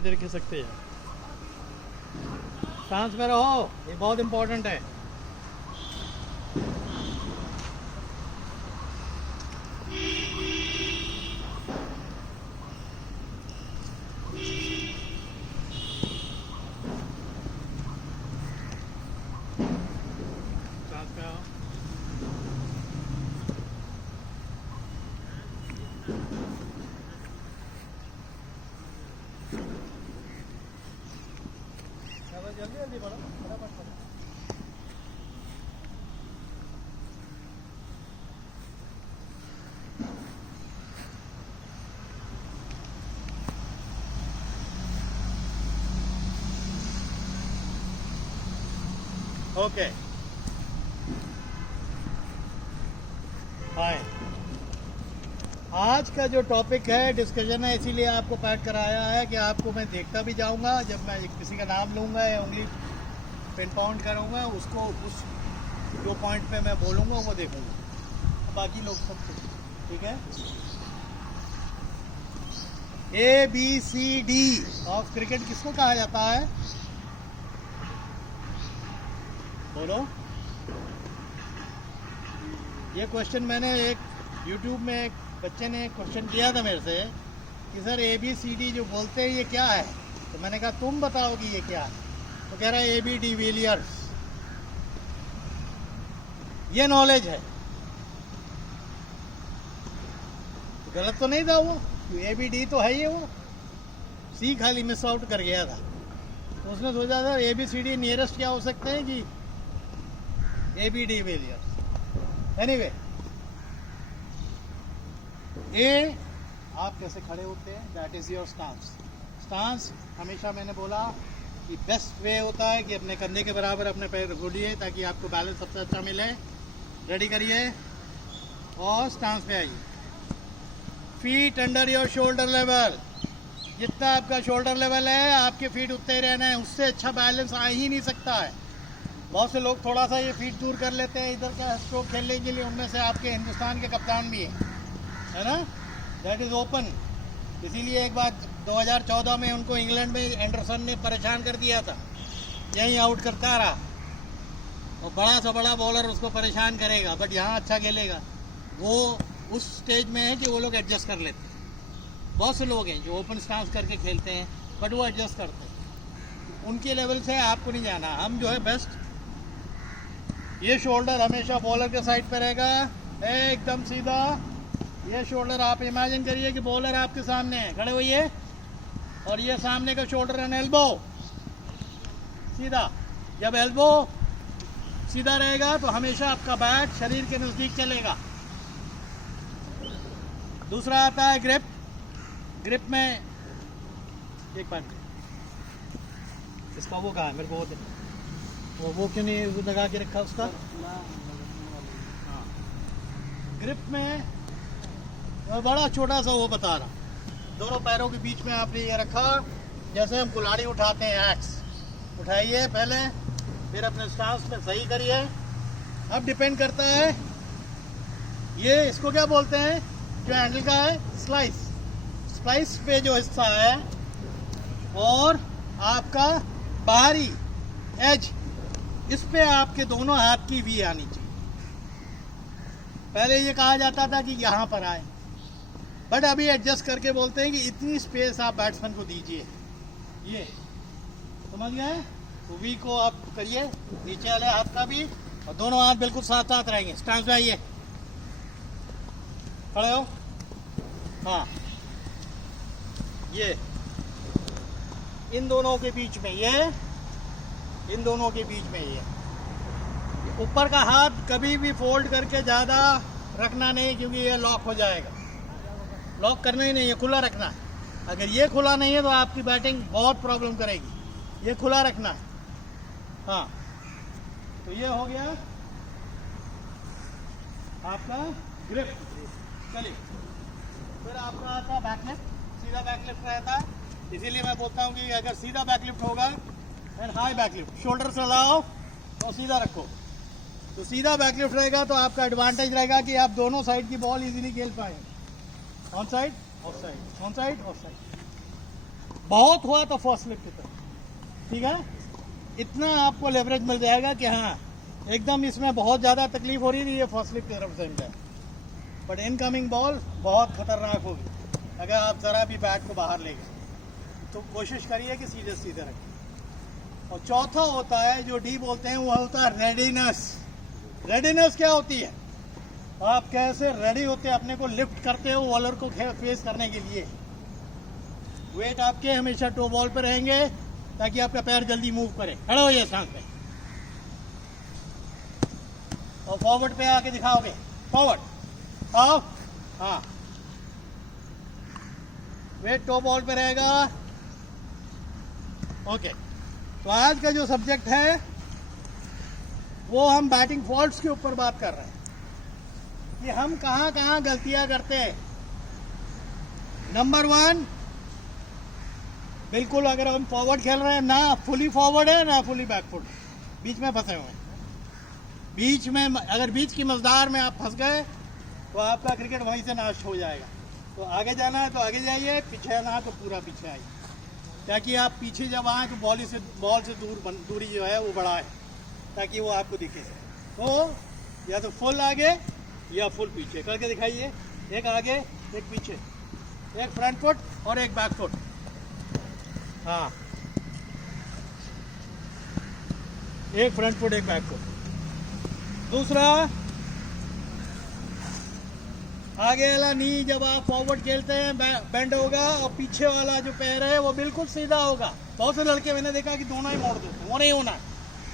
धीरे धीरे खिसकते जाओ। सांस में रहो, ये बहुत इंपॉर्टेंट है। सांस में आओ। जल्दी जल्दी बढ़ो, फटाफट करो। ओके, हाय। आज का जो टॉपिक है डिस्कशन है, इसीलिए आपको पैक कराया है कि आपको मैं देखता भी जाऊंगा। जब मैं किसी का नाम लूंगा या उंगली पिन पाउंड करूंगा, उसको उस जो पॉइंट पे मैं बोलूंगा वो देखूंगा, बाकी लोग सब ठीक है। ABCD ऑफ क्रिकेट किसको कहा जाता है? बोलो। ये क्वेश्चन मैंने एक YouTube में एक बच्चे ने क्वेश्चन किया था मेरे से कि सर ABCD जो बोलते हैं ये क्या है? तो मैंने कहा तुम बताओ कि ये क्या है। तो कह रहा है AB डिविलियर्स। ये नॉलेज है, गलत तो नहीं था वो, ABD तो है ही, वो C खाली मिस आउट कर गया था। तो उसने सोचा था ABCD नियरेस्ट क्या हो सकते हैं कि AB डिविलियर्स। एनीवे, ए आप कैसे खड़े होते हैं, that is your stance. Stance हमेशा मैंने बोला कि बेस्ट वे होता है कि अपने कंधे के बराबर अपने पैर घोड़िए ताकि आपको बैलेंस सबसे अच्छा मिले। रेडी करिए और स्टांस पे आइए। Feet under your shoulder level. जितना आपका शोल्डर लेवल है आपके फीट उतने ही रहना है, उससे अच्छा बैलेंस आ ही नहीं सकता है। बहुत से लोग थोड़ा सा ये फीट दूर कर लेते हैं इधर का स्ट्रोक खेलने के लिए, उनमें से आपके हिंदुस्तान के कप्तान भी है ना, दैट इज़ ओपन। इसीलिए एक बार 2014 में उनको इंग्लैंड में एंडरसन ने परेशान कर दिया था, यहीं आउट करता रहा। और बड़ा सा बड़ा बॉलर उसको परेशान करेगा, बट यहाँ अच्छा खेलेगा। वो उस स्टेज में है कि वो लोग एडजस्ट कर लेते हैं। बहुत से लोग हैं जो ओपन स्टांस करके खेलते हैं बट वो एडजस्ट करते हैं। उनके लेवल से आपको नहीं जाना। हम जो है बेस्ट, ये शोल्डर हमेशा बॉलर के साइड पे रहेगा, एकदम सीधा। ये शोल्डर आप इमेजिन करिए कि बॉलर आपके सामने है, खड़े होइए, और ये सामने का शोल्डर एंड एल्बो सीधा। जब एल्बो सीधा रहेगा तो हमेशा आपका बैट शरीर के नजदीक चलेगा। दूसरा आता है ग्रिप। ग्रिप में एक बार इसका वो कहा है मेरे को, वो क्यों नहीं वो लगा के रखा उसका। हाँ, ग्रिप में बड़ा छोटा सा वो बता रहा, दोनों पैरों के बीच में आपने ये रखा, जैसे हम कुल्हाड़ी उठाते हैं, एक्स उठाइए पहले, फिर अपने स्टांस में सही करिए। अब डिपेंड करता है ये इसको क्या बोलते हैं जो हैंडल का है, स्लाइस। स्लाइस पे जो हिस्सा है और आपका बाहरी एज, इस पे आपके दोनों हाथ की वी आनी चाहिए। पहले ये कहा जाता था कि यहाँ पर आए, बट अभी एडजस्ट करके बोलते हैं कि इतनी स्पेस आप बैट्समैन को दीजिए। ये समझ गए? तो वी को आप करिए, नीचे वाले हाथ का भी, और दोनों हाथ बिल्कुल साथ साथ रहेंगे। स्टांस में आइए, खड़े हो। हाँ, ये इन दोनों के बीच में, ये इन दोनों के बीच में, ये ऊपर का हाथ कभी भी फोल्ड करके ज़्यादा रखना नहीं, क्योंकि ये लॉक हो जाएगा। लॉक करना ही नहीं है, खुला रखना है। अगर ये खुला नहीं है तो आपकी बैटिंग बहुत प्रॉब्लम करेगी। ये खुला रखना है। हाँ, तो ये हो गया आपका ग्रिप। चलिए, फिर आपका आता है बैकलिफ्ट। सीधा बैकलिफ्ट रहता है, इसीलिए मैं बोलता हूँ कि अगर सीधा बैकलिफ्ट होगा एंड हाई बैकलिफ्ट, शोल्डर से लाओ और सीधा रखो, तो सीधा बैकलिफ्ट रहेगा तो आपका एडवांटेज रहेगा कि आप दोनों साइड की बॉल इजीली खेल पाएंगे। On side, of side, on side, of side. बहुत हुआ तो फर्स्ट स्लिप की तरफ, ठीक है। इतना आपको लेवरेज मिल जाएगा कि हाँ एकदम इसमें बहुत ज़्यादा तकलीफ हो रही है फर्स्ट स्लिप की तरफ से इनका, बट इनकमिंग बॉल बहुत खतरनाक होगी अगर आप ज़रा भी बैट को बाहर ले गए। तो कोशिश करिए कि सीधे सीधे रखें। और चौथा होता है जो डी बोलते हैं, वो होता है रेडीनेस। रेडीनेस क्या होती है? आप कैसे रेडी होते हैं अपने को लिफ्ट करते हो बॉलर को फेस करने के लिए। वेट आपके हमेशा टो बॉल पे रहेंगे ताकि आपका पैर जल्दी मूव करे। खड़े होइए सांस पे और फॉरवर्ड पे आके दिखाओगे, फॉरवर्ड आओ, हाँ वेट टो बॉल पे रहेगा। ओके, तो आज का जो सब्जेक्ट है वो हम बैटिंग फॉल्ट्स के ऊपर बात कर रहे हैं कि हम कहाँ कहाँ गलतियां करते हैं। नंबर 1, बिल्कुल अगर हम फॉरवर्ड खेल रहे हैं, ना फुली फॉरवर्ड है ना फुली बैकफुट, बीच में फंसे हुए हैं। बीच में अगर बीच की मजदार में आप फंस गए तो आपका क्रिकेट वहीं से नाश हो जाएगा। तो आगे जाना है तो आगे जाइए, पीछे आना है तो पूरा पीछे आइए, ताकि आप पीछे जब आए तो बॉल से दूरी जो है वो बढ़ाए ताकि वो आपको दिखे। तो या तो फुल आगे या फुल पीछे करके दिखाइए। एक आगे एक पीछे, एक फ्रंट फुट और एक बैक फुट। हाँ, एक फ्रंट फुट एक बैक फुट। दूसरा, आगे वाला नी जब आप फॉरवर्ड खेलते हैं बेंड होगा और पीछे वाला जो पैर है वो बिल्कुल सीधा होगा। बहुत से लड़के मैंने देखा कि दोनों ही मोड़ देते हैं, वो नहीं होना।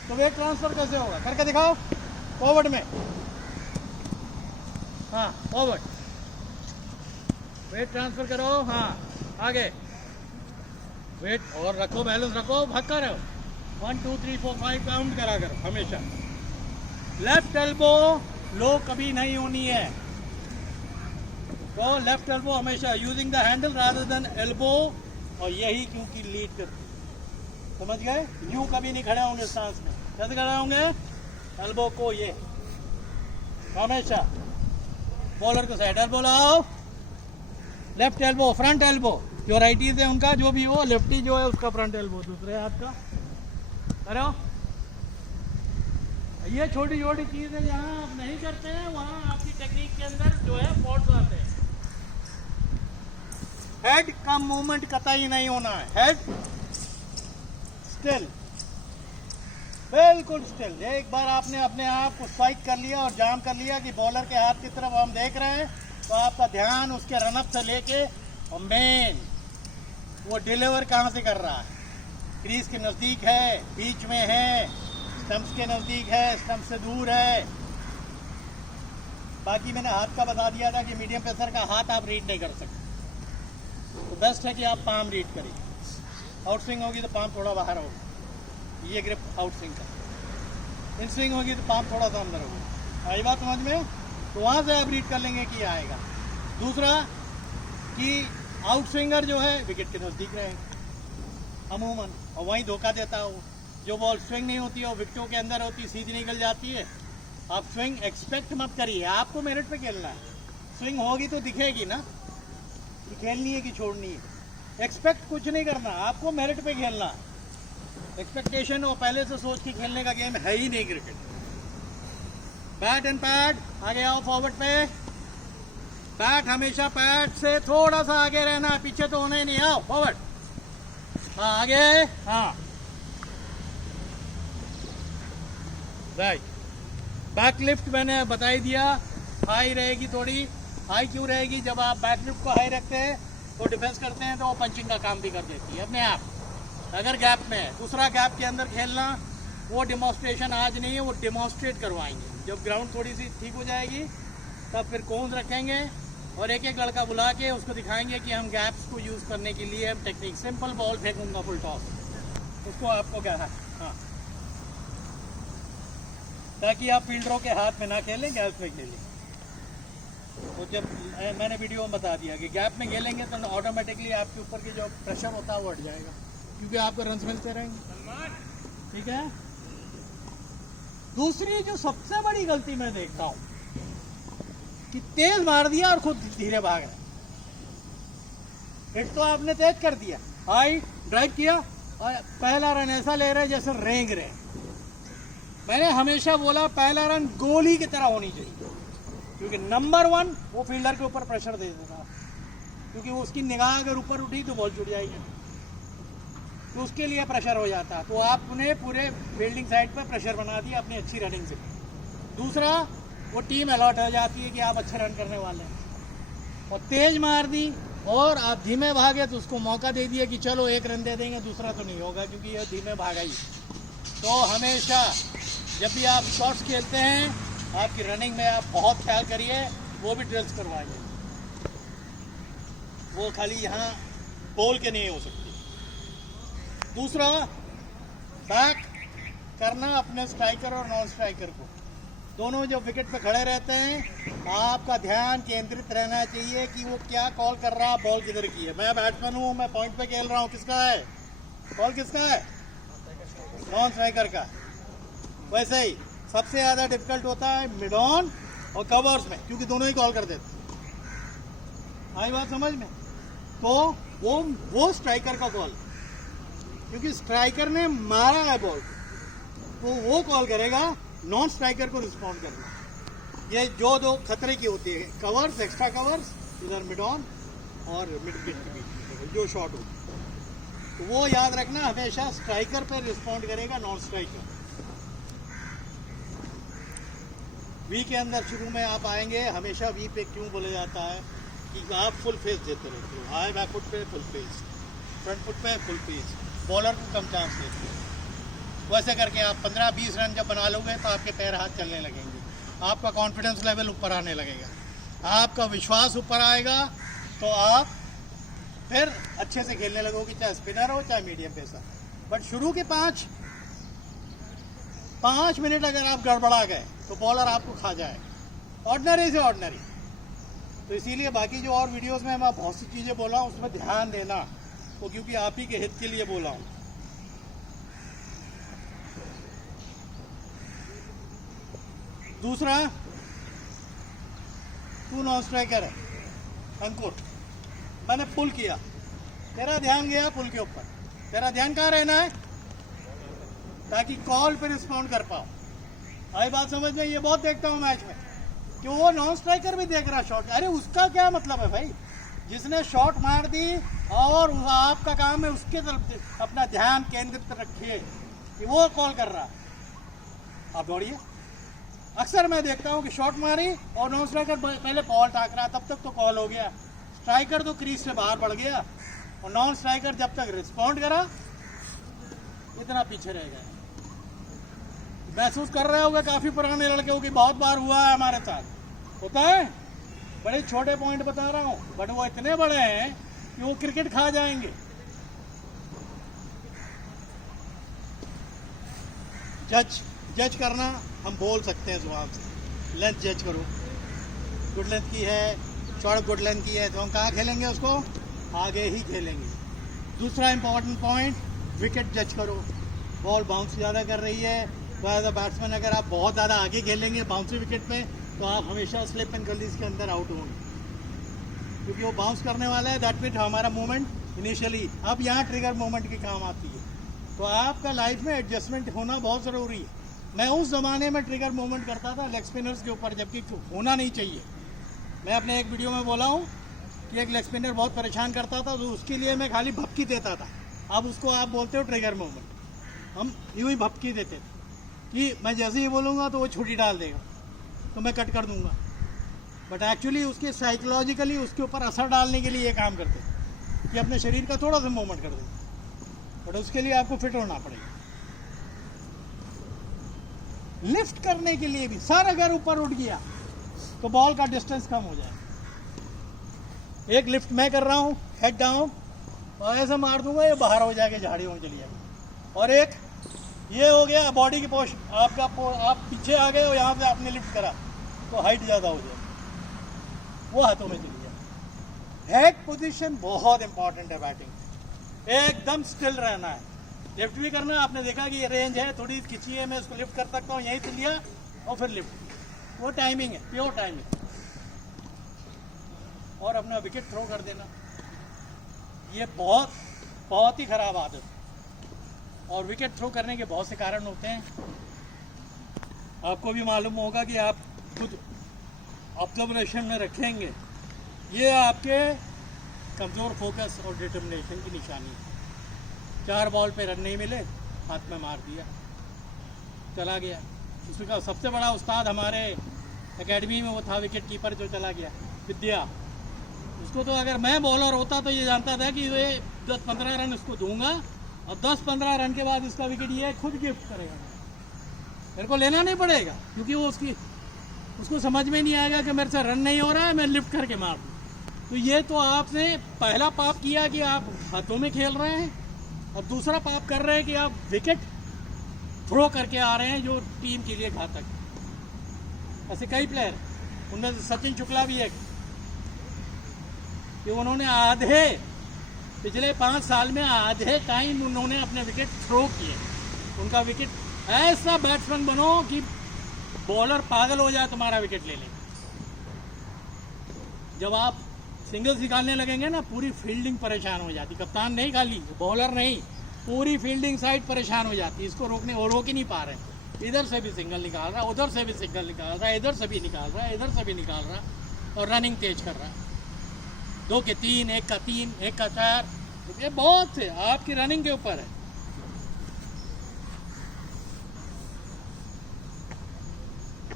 तो वेट ट्रांसफर कैसे होगा करके दिखाओ। फॉरवर्ड में, हाँ फॉरवर्ड, वेट ट्रांसफर करो, हाँ आगे वेट और रखो, बैलेंस रखो, भागता रहो। 1 2 3 4 5 काउंट करा करो हमेशा। लेफ्ट एल्बो लो कभी नहीं होनी है, तो लेफ्ट एल्बो हमेशा using the handle rather than elbow, और यही क्योंकि लीड करती, समझ गए। यूं कभी नहीं खड़े होंगे सांस में, कैसे खड़े होंगे? एल्बो को ये हमेशा बॉलर को साइड एल्बो लाओ, लेफ्ट एल्बो, फ्रंट एल्बो, जो राइटीज है उनका जो भी हो, लेफ्टी जो है उसका फ्रंट एल्बो दूसरे हाथ का करो। ये छोटी छोटी चीज है, जहाँ आप नहीं करते हैं वहाँ आपकी टेक्निक के अंदर जो है फॉल्ट्स आते हैं। हेड का मूवमेंट कतई नहीं होना है, हेड स्टिल, बिल्कुल स्टिल। एक बार आपने अपने आप को स्ट्राइक कर लिया और जाम कर लिया कि बॉलर के हाथ की तरफ हम देख रहे हैं, तो आपका ध्यान उसके रनअप से लेके और मेन वो डिलीवर कहाँ से कर रहा है। क्रीज के नजदीक है, बीच में है, स्टंप्स के नजदीक है, स्टंप से दूर है। बाकी मैंने हाथ का बता दिया था कि मीडियम पेसर का हाथ आप रीड नहीं कर सकते, तो बेस्ट है कि आप पाम रीड करिए। आउट स्विंग होगी तो पाम थोड़ा बाहर होगा, ये ग्रिप आउट स्विंग का। इन स्विंग होगी तो पाम थोड़ा सा अंदर होगा। आई बात समझ में? तो वहाँ से आप रीड कर लेंगे कि आएगा। दूसरा कि आउट स्विंगर जो है विकेट के नज़दीक रहेगा अमूमन, और वहीं धोखा देता है वो। जो बॉल स्विंग नहीं होती है वो विकेटों के अंदर होती है, सीधी निकल जाती है। आप स्विंग एक्सपेक्ट मत करिए, आपको मेरिट पे खेलना है। स्विंग होगी तो दिखेगी ना कि खेलनी है कि छोड़नी है। एक्सपेक्ट कुछ नहीं करना, आपको मेरिट पे खेलना। एक्सपेक्टेशन और पहले से सोच के खेलने का गेम है ही नहीं क्रिकेट। बैट एंड पैड, आगे आओ फॉरवर्ड पे। बैट हमेशा पैड से थोड़ा सा आगे रहना है, पीछे तो होना ही नहीं। आओ फॉरवर्ड, हाँ आगे, हाँ राइट। बैक लिफ्ट मैंने बता ही दिया, हाई रहेगी थोड़ी। हाई क्यों रहेगी? जब आप बैक लिफ्ट को हाई रखते हैं तो डिफेंस करते हैं तो वो पंचिंग का काम भी कर देती है अपने आप, अगर गैप में है। दूसरा, गैप के अंदर खेलना वो डिमॉन्स्ट्रेशन आज नहीं है, वो डिमॉन्स्ट्रेट करवाएंगे। जब ग्राउंड थोड़ी सी ठीक हो जाएगी तब फिर कोन्स रखेंगे और एक एक लड़का बुला के उसको दिखाएंगे कि हम गैप्स को यूज़ करने के लिए हम टेक्निक। सिंपल बॉल फेंकूंगा फुल टॉस, उसको आपको क्या है, हाँ, ताकि आप फील्डरों के हाथ में ना खेलें, गैप में खेलें। तो जब मैंने वीडियो में बता दिया कि गैप में खेलेंगे तो ऑटोमेटिकली आपके ऊपर की जो प्रेशर होता है वो हट जाएगा, क्योंकि आपको रन्स मिलते रहेंगे। ठीक है। दूसरी जो सबसे बड़ी गलती मैं देखता हूं कि तेज मार दिया और खुद धीरे भाग रहे। हिट तो आपने तेज कर दिया, आई ड्राइव किया और पहला रन ऐसा ले रहे जैसे रेंग रहे। मैंने हमेशा बोला पहला रन गोली की तरह होनी चाहिए, क्योंकि नंबर 1 वो फील्डर के ऊपर प्रेशर दे देता, क्योंकि वो उसकी निगाह अगर ऊपर उठी तो बॉल छूट जाएगी, तो उसके लिए प्रेशर हो जाता। तो आपने पूरे फील्डिंग साइड पर प्रेशर बना दिया अपनी अच्छी रनिंग से। दूसरा, वो टीम अलर्ट हो जाती है कि आप अच्छे रन करने वाले हैं, और तेज मार दी और आप धीमे भागे तो उसको मौका दे दिया कि चलो 1 रन दे देंगे, दूसरा तो नहीं होगा क्योंकि ये धीमे भागा ही। तो हमेशा जब भी आप शॉट्स खेलते हैं, आपकी रनिंग में आप बहुत ख्याल करिए, वो भी ड्रिल्स करवाइए, वो खाली यहाँ बोल के नहीं हो सकती। दूसरा, बैक करना अपने स्ट्राइकर और नॉन स्ट्राइकर को, दोनों जो विकेट पे खड़े रहते हैं, आपका ध्यान केंद्रित रहना चाहिए कि वो क्या कॉल कर रहा है, बॉल किधर की है। मैं बैट्समैन हूँ, मैं पॉइंट पे खेल रहा हूँ, किसका है बॉल, किसका है, नॉन स्ट्राइकर का। वैसे ही सबसे ज़्यादा डिफिकल्ट होता है मिड ऑन और कवर्स में, क्योंकि दोनों ही कॉल कर देते हैं। आई बात समझ में? तो वो स्ट्राइकर का कॉल, क्योंकि स्ट्राइकर ने मारा है बॉल, तो वो कॉल करेगा, नॉन स्ट्राइकर को रिस्पॉन्ड करना। ये जो दो खतरे की होती है, कवर्स, एक्स्ट्रा कवर्स, इधर मिड ऑन और मिड विकेट के बीच जो शॉट होती है, तो वो याद रखना, हमेशा स्ट्राइकर पे रिस्पॉन्ड करेगा नॉन स्ट्राइकर। वी के अंदर शुरू में आप आएंगे, हमेशा वी पे क्यों बोला जाता है कि आप फुल फेस देते रहते हो, हाई बैक फुट पे फुल फेस, फ्रंट फुट पे फुल फेस, बॉलर को कम चांस देते हो। वैसे करके आप 15-20 रन जब बना लोगे तो आपके पैर हाथ चलने लगेंगे, आपका कॉन्फिडेंस लेवल ऊपर आने लगेगा, आपका विश्वास ऊपर आएगा, तो आप फिर अच्छे से खेलने लगोगे, चाहे स्पिनर हो चाहे मीडियम पेसर। बट शुरू के 5 मिनट अगर आप गड़बड़ा गए तो बॉलर आपको खा जाए, ऑर्डिनरी से ऑर्डिनरी। तो इसीलिए बाकी जो और वीडियोस में मैं बहुत सी चीज़ें बोला हूँ, उसमें ध्यान देना, तो क्योंकि आप ही के हित के लिए बोला हूँ। दूसरा, तू नॉन स्ट्राइकर है अंकुर, मैंने पुल किया, तेरा ध्यान गया पुल के ऊपर, तेरा ध्यान कहाँ रहना है, ताकि कॉल पे रिस्पॉन्ड कर पाओ। आई बात समझ में? ये बहुत देखता हूँ मैच में कि वो नॉन स्ट्राइकर भी देख रहा शॉट, अरे उसका क्या मतलब है भाई, जिसने शॉट मार दी और आपका काम है उसके तरफ अपना ध्यान केंद्रित रखिए कि वो कॉल कर रहा, आप दौड़िए। अक्सर मैं देखता हूँ कि शॉट मारी और नॉन स्ट्राइकर पहले बॉल टाक रहा, तब तक तो कॉल हो गया, स्ट्राइकर तो क्रीज से बाहर बढ़ गया और नॉन स्ट्राइकर जब तक रिस्पॉन्ड करा इतना पीछे रह गया। महसूस कर रहे होगे काफी पुराने लड़के की, बहुत बार हुआ है हमारे साथ, होता है। बड़े छोटे पॉइंट बता रहा हूँ, बट वो इतने बड़े हैं कि वो क्रिकेट खा जाएंगे। जज करना हम बोल सकते हैं जुबान से, लेंथ जज करो, गुड लेंथ की है, शॉर्ट गुड लेंथ की है, तो हम कहाँ खेलेंगे, उसको आगे ही खेलेंगे। दूसरा इंपॉर्टेंट पॉइंट, विकेट जज करो, बॉल बाउंस ज़्यादा कर रही है तो एज अ बैट्समैन अगर आप बहुत ज़्यादा आगे खेलेंगे बाउंसी विकेट पे, तो आप हमेशा स्लिप एंड गलीज के अंदर आउट होंगे, क्योंकि वो बाउंस करने वाला है। दैट मीन्स हमारा मूवमेंट इनिशियली, अब यहाँ ट्रिगर मूवमेंट की काम आती है, तो आपका लाइफ में एडजस्टमेंट होना बहुत ज़रूरी है। मैं उस ज़माने में ट्रिगर मूवमेंट करता था लेग स्पिनर्स के ऊपर, जबकि होना नहीं चाहिए। मैं अपने एक वीडियो में बोला हूँ कि एक लेग स्पिनर बहुत परेशान करता था, तो उसके लिए मैं खाली भपकी देता था। अब उसको आप बोलते हो ट्रिगर मूवमेंट, हम यूँ ही भपकी देते थे कि मैं जैसे ही बोलूँगा तो वो छुट्टी डाल देगा तो मैं कट कर दूँगा, बट एक्चुअली उसके साइकोलॉजिकली उसके ऊपर असर डालने के लिए ये काम करते हैं कि अपने शरीर का थोड़ा सा मूवमेंट कर दें, बट उसके लिए आपको फिट होना पड़ेगा। लिफ्ट करने के लिए भी सर अगर ऊपर उठ गया तो बॉल का डिस्टेंस कम हो जाएगा। एक लिफ्ट मैं कर रहा हूँ हेड डाउन और ऐसे मार दूंगा ये बाहर हो जाएगा, झाड़ियों में चली जाएगी। और एक ये हो गया बॉडी की पोस्ट, आप पीछे आ गए और यहाँ से आपने लिफ्ट करा तो हाइट ज़्यादा हो जाएगी, वो हाथों में चली जाएगी। हेड पोजीशन बहुत इंपॉर्टेंट है बैटिंग, एकदम स्टिल रहना है। लिफ्ट भी करना, आपने देखा कि ये रेंज है थोड़ी खिंची है, मैं इसको लिफ्ट कर सकता हूँ, यहीं से लिया और फिर लिफ्ट, वो टाइमिंग है, प्योर टाइमिंग। और अपना विकेट थ्रो कर देना, ये बहुत बहुत ही ख़राब आदत है। और विकेट थ्रो करने के बहुत से कारण होते हैं, आपको भी मालूम होगा कि आप खुद ऑब्जर्वेशन में रखेंगे। ये आपके कमज़ोर फोकस और डिटर्मिनेशन की निशानी है। 4 बॉल पे रन नहीं मिले, हाथ में मार दिया, चला गया। उसका सबसे बड़ा उस्ताद हमारे एकेडमी में वो था विकेट कीपर जो चला गया, विद्या। उसको तो अगर मैं बॉलर होता तो ये जानता था कि ये 10-15 रन उसको दूंगा और 10-15 रन के बाद इसका विकेट ये खुद गिफ्ट करेगा, मेरे को लेना नहीं पड़ेगा, क्योंकि वो उसको समझ में नहीं आएगा कि मेरे से रन नहीं हो रहा है, मैं लिफ्ट करके मार दूँ। तो ये तो आपने पहला पाप किया कि आप हाथों में खेल रहे हैं, और दूसरा पाप कर रहे हैं कि आप विकेट थ्रो करके आ रहे हैं जो टीम के लिए घातक है। ऐसे कई प्लेयर, उनमें से सचिन शुक्ला भी एक, कि उन्होंने पिछले 5 साल में आधे टाइम उन्होंने अपने विकेट थ्रो किए। उनका विकेट, ऐसा बैट्समैन बनो कि बॉलर पागल हो जाए तुम्हारा विकेट ले ले। जब आप सिंगल्स निकालने लगेंगे ना, पूरी फील्डिंग परेशान हो जाती, कप्तान नहीं खाली, बॉलर नहीं, पूरी फील्डिंग साइड परेशान हो जाती। इसको रोकने और रोक ही नहीं पा रहे। इधर से भी सिंगल निकाल रहा, उधर से भी सिंगल निकाल रहा, इधर से भी निकाल रहा, इधर से भी निकाल रहा, और रनिंग तेज कर रहा है। 2 के 3, 1 का 3, 1 का 4, ये बहुत है, आपकी रनिंग के ऊपर है।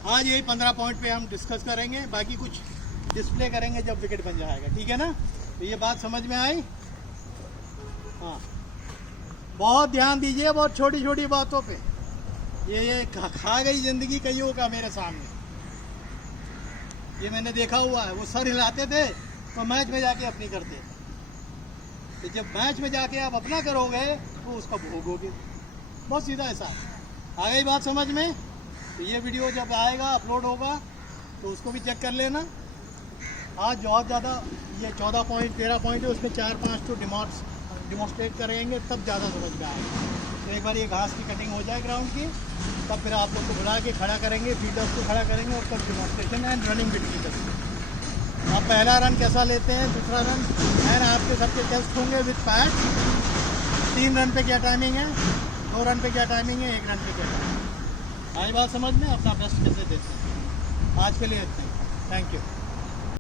आज यही 15 पॉइंट पे हम डिस्कस करेंगे, बाकी कुछ डिस्प्ले करेंगे जब विकेट बन जाएगा, ठीक है ना। तो ये बात समझ में आई? हाँ, बहुत ध्यान दीजिए, बहुत छोटी छोटी बातों पे। ये खा गई जिंदगी कईयों का मेरे सामने, ये मैंने देखा हुआ है। वो सर हिलाते थे तो मैच में जाके अपनी करते थे, तो जब मैच में जाके आप अपना करोगे तो उसका भोगोगे। बहुत सीधा ऐसा है। आ गई बात समझ में? तो ये वीडियो जब आएगा, अपलोड होगा, तो उसको भी चेक कर लेना। आज बहुत ज़्यादा ये 14 पॉइंट 13 पॉइंट है, उसमें 4-5 तो डिमॉन्स्ट्रेट करेंगे, तब ज़्यादा समझ में आएगा। तो एक बार ये घास की कटिंग हो जाए ग्राउंड की, तब फिर आप लोग को बुला के खड़ा करेंगे, फील्डर्स को खड़ा करेंगे, और तब डिमॉन्स्ट्रेशन एंड रनिंग बिट की करेंगे। आप पहला रन कैसा लेते हैं, दूसरा रन एंड आपके सबके टेस्ट होंगे विद पैड। 3 रन पे क्या टाइमिंग है, 2 रन पे क्या टाइमिंग है, 1 रन पे क्या टाइमिंग है। आज बात समझ में, अपना बेस्ट कैसे देते हैं। आज के लिए इतना ही, थैंक यू।